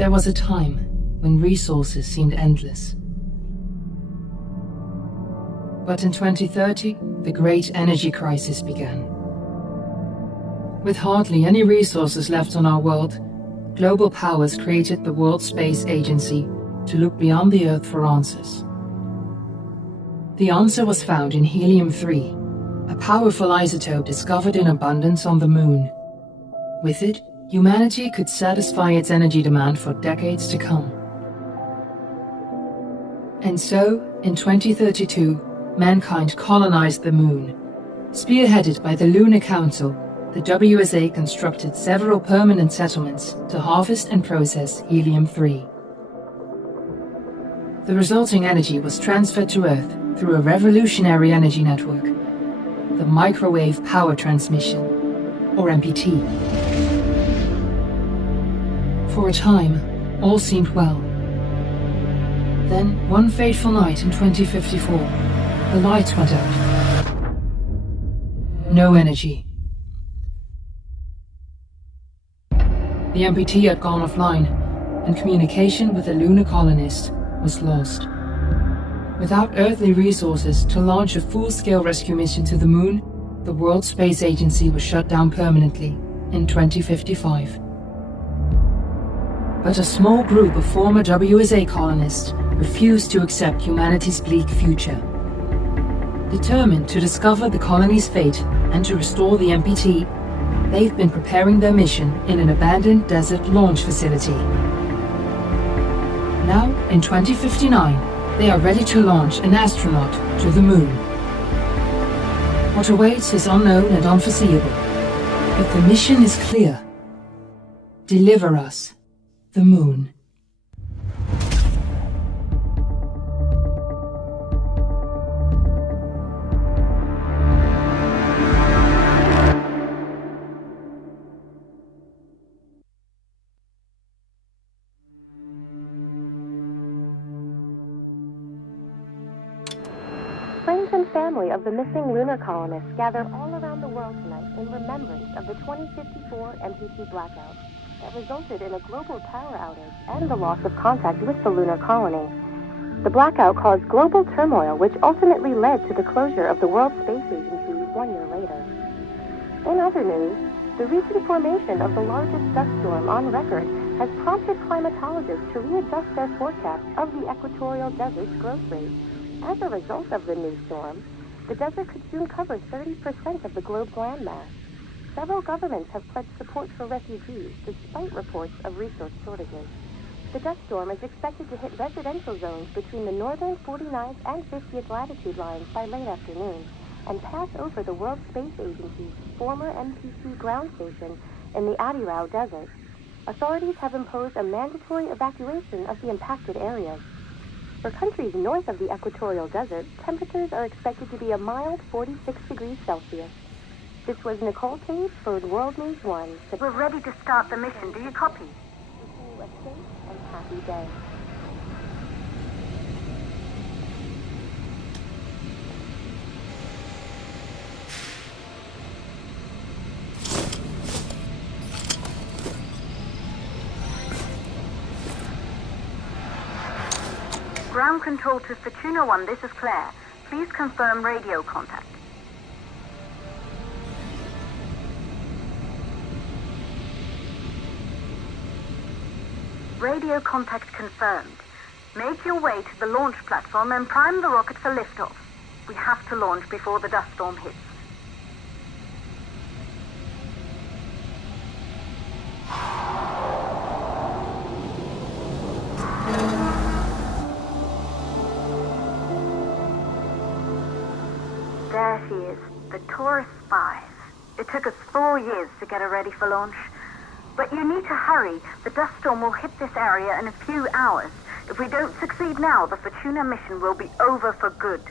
There was a time when resources seemed endless. But in 2030, the great energy crisis began. With hardly any resources left on our world, global powers created the World Space Agency to look beyond the Earth for answers. The answer was found in helium-3, a powerful isotope discovered in abundance on the Moon. With it, humanity could satisfy its energy demand for decades to come. And so, in 2032, mankind colonized the Moon. Spearheaded by the Lunar Council, the WSA constructed several permanent settlements to harvest and process helium-3. The resulting energy was transferred to Earth through a revolutionary energy network, the Microwave Power Transmission, or MPT. For a time, all seemed well. Then, one fateful night in 2054, the lights went out. No energy. The MPT had gone offline, and communication with the lunar colonist was lost. Without earthly resources to launch a full-scale rescue mission to the Moon, the World Space Agency was shut down permanently in 2055. But a small group of former WSA colonists refused to accept humanity's bleak future. Determined to discover the colony's fate and to restore the MPT, they've been preparing their mission in an abandoned desert launch facility. Now, in 2059, they are ready to launch an astronaut to the Moon. What awaits is unknown and unforeseeable, but the mission is clear. Deliver us the Moon. Friends and family of the missing lunar colonists gather all around the world tonight in remembrance of the 2054 MPT blackout that resulted in a global power outage and the loss of contact with the lunar colony. The blackout caused global turmoil, which ultimately led to the closure of the World Space Agency 1 year later. In other news, the recent formation of the largest dust storm on record has prompted climatologists to readjust their forecast of the equatorial desert's growth rate. As a result of the new storm, the desert could soon cover 30% of the globe's landmass. Several governments have pledged support for refugees, despite reports of resource shortages. The dust storm is expected to hit residential zones between the northern 49th and 50th latitude lines by late afternoon, and pass over the World Space Agency's former MPT ground station in the Adirau Desert. Authorities have imposed a mandatory evacuation of the impacted areas. For countries north of the equatorial desert, temperatures are expected to be a mild 46 degrees Celsius. This was Nicole Cage for World News 1. We're ready to start the mission. Do you copy? Wishing you a safe and happy day. Ground control to Fortuna 1, this is Claire. Please confirm radio contact. Radio contact confirmed. Make your way to the launch platform and prime the rocket for liftoff. We have to launch before the dust storm hits. There she is, the Taurus 5. It took us 4 years to get her ready for launch. But you need to hurry. The dust storm will hit this area in a few hours. If we don't succeed now, the Fortuna mission will be over for good.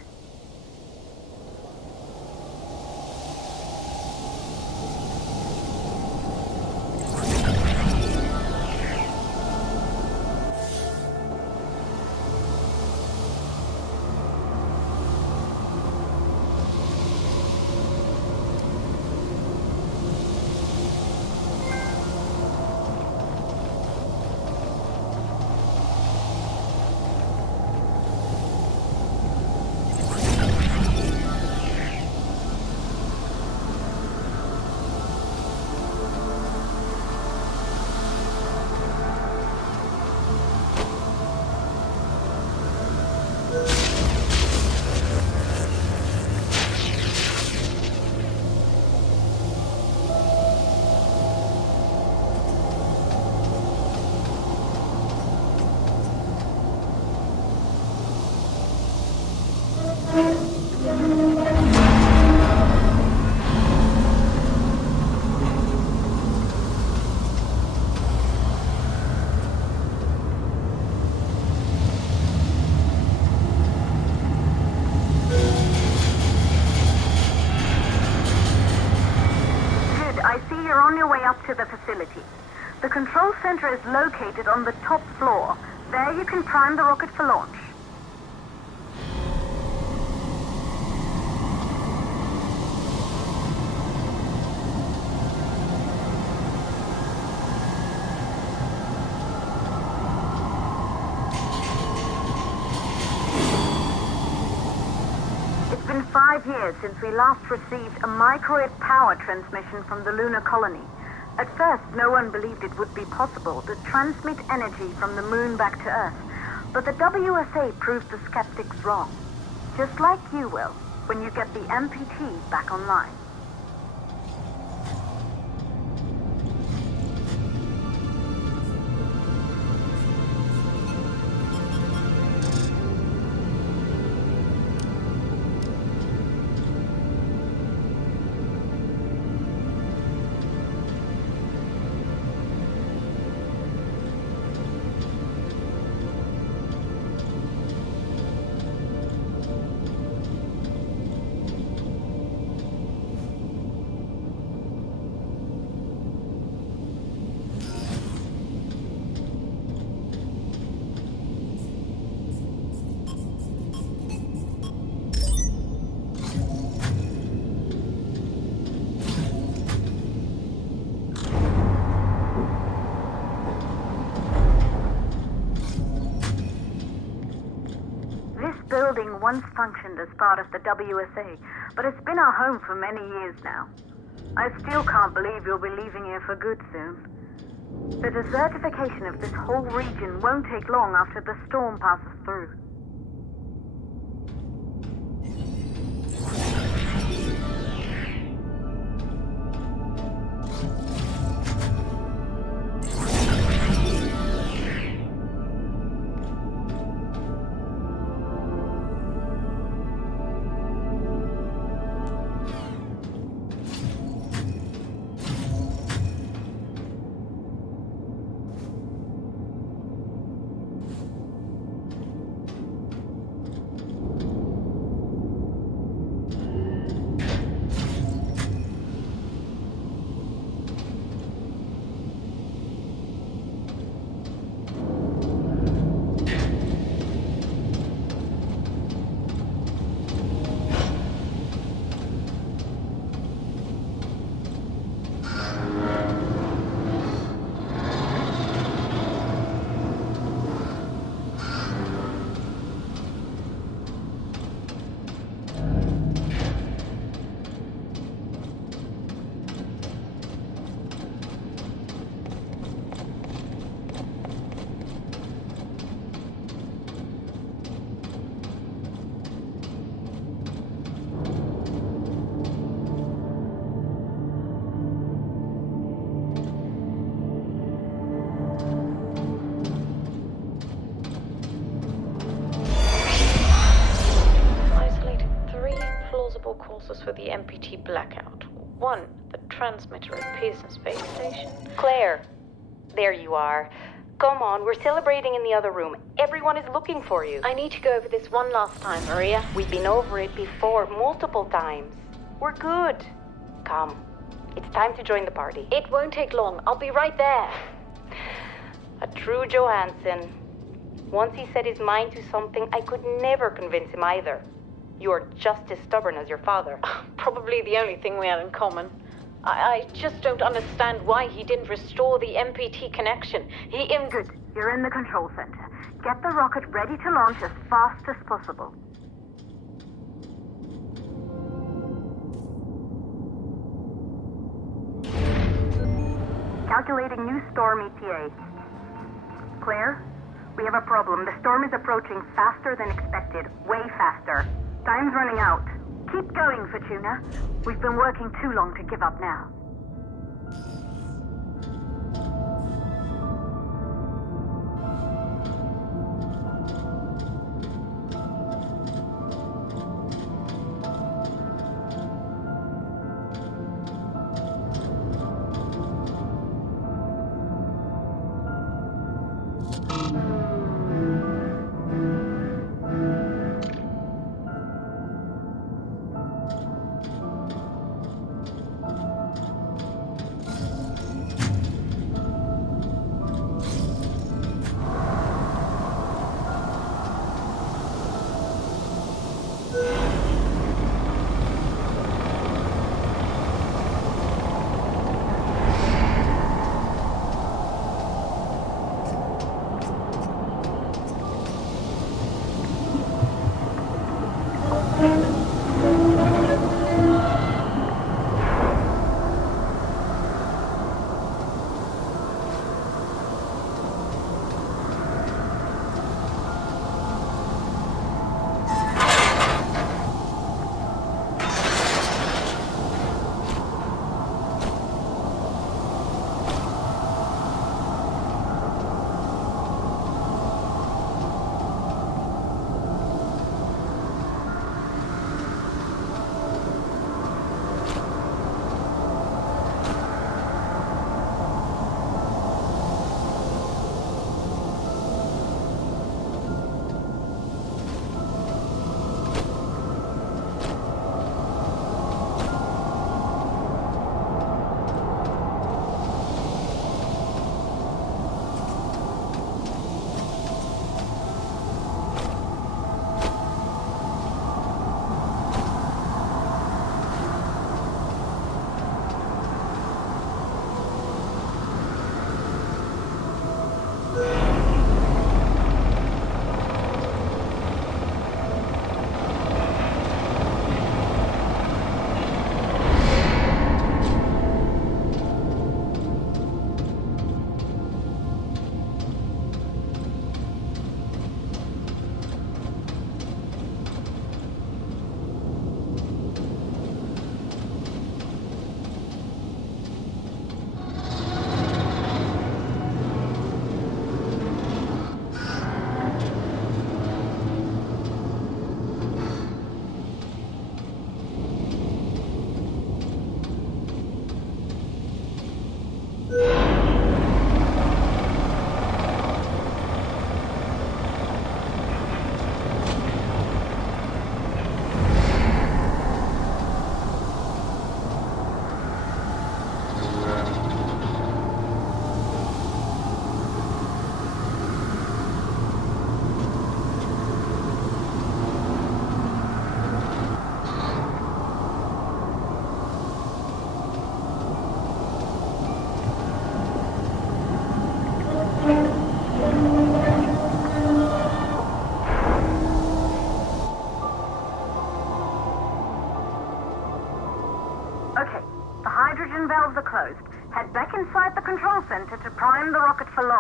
To the facility. The control center is located on the top floor. There you can prime the rocket for launch. It's been 5 years since we last received a microwave power transmission from the lunar colony. At first, no one believed it would be possible to transmit energy from the moon back to Earth, but the WSA proved the skeptics wrong. Just like you will, when you get the MPT back online. Building once functioned as part of the WSA, but it's been our home for many years now. I still can't believe you'll be leaving here for good soon. The desertification of this whole region won't take long after the storm passes through. For the MPT blackout. 1, the transmitter at Pearson Space Station. Claire, there you are. Come on, we're celebrating in the other room. Everyone is looking for you. I need to go over this one last time, Maria. We've been over it before, multiple times. We're good. Come, it's time to join the party. It won't take long. I'll be right there. A true Johansson. Once he set his mind to something, I could never convince him either. You're just as stubborn as your father. Probably the only thing we had in common. I just don't understand why he didn't restore the MPT connection. Good. You're in the control center. Get the rocket ready to launch as fast as possible. Calculating new storm ETA. Claire, we have a problem. The storm is approaching faster than expected. Way faster. Time's running out. Keep going, Fortuna. We've been working too long to give up now.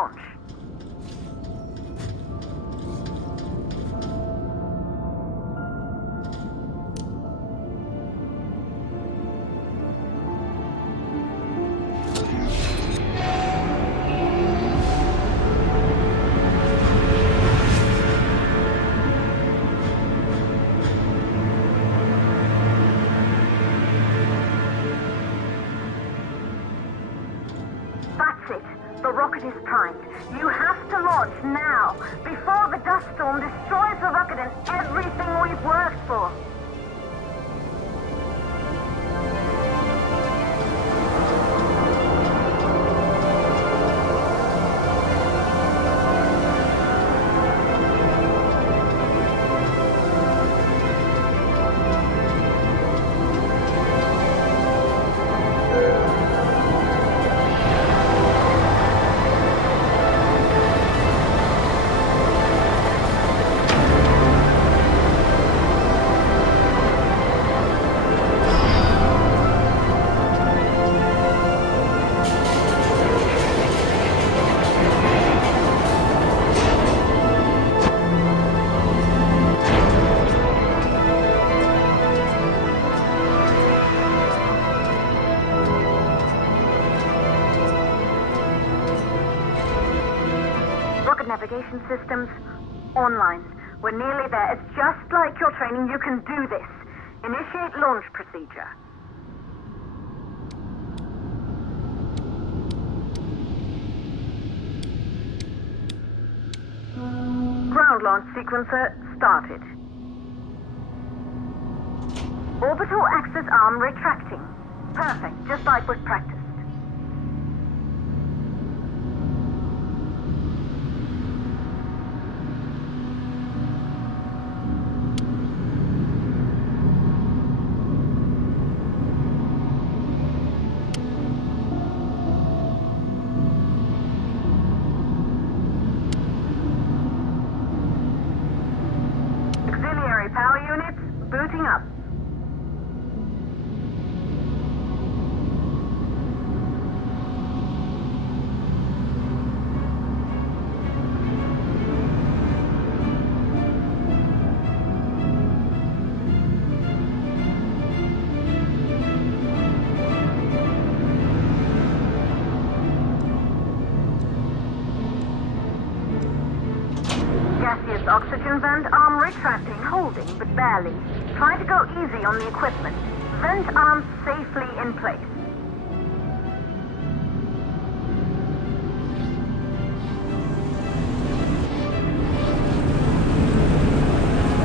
launch. That's it. The rocket is primed. You have to launch now, before the dust storm destroys the rocket and everything we've worked for. Navigation systems online. We're nearly there. It's just like your training. You can do this. Initiate launch procedure. Ground launch sequencer started. Orbital axis arm retracting. Perfect, just like we've practiced. Power units booting up. Gaseous oxygen vent arm retracting, holding but barely. Try to go easy on the equipment. Vent arm safely in place.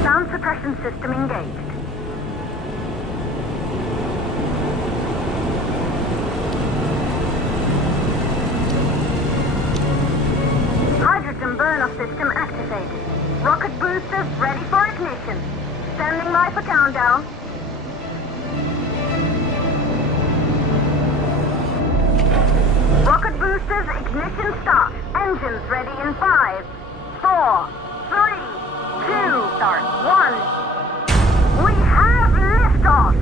Sound suppression system engaged. Hydrogen burn-off system activated. Rocket boosters ready for ignition. Standing by for countdown. Rocket boosters ignition start. Engines ready in 5, 4, 3, 2, start 1. We have liftoff!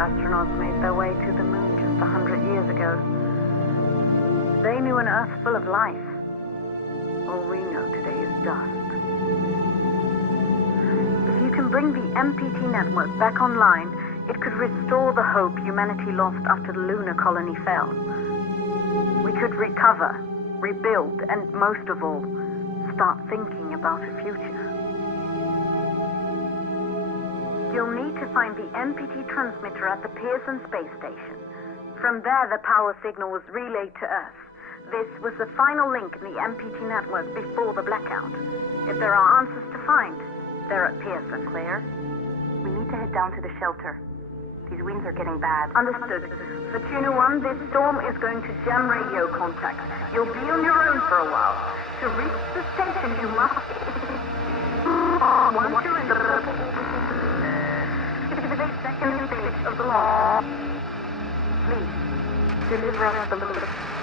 Astronauts made their way to the moon just 100 years ago. They knew an Earth full of life. All we know today bring the MPT network back online, it could restore the hope humanity lost after the lunar colony fell. We could recover, rebuild, and most of all, start thinking about a future. You'll need to find the MPT transmitter at the Pearson space station. From there, the power signal was relayed to Earth. This was the final link in the MPT network before the blackout. If there are answers to find, they're at Pearson. Claire, we need to head down to the shelter. These winds are getting bad. Understood. For Tuna 1, this storm is going to jam radio contact. You'll be on your own for a while. To reach the station, you must... Once you're in the purple... 58 second stage of the launch. Please, deliver us the loop.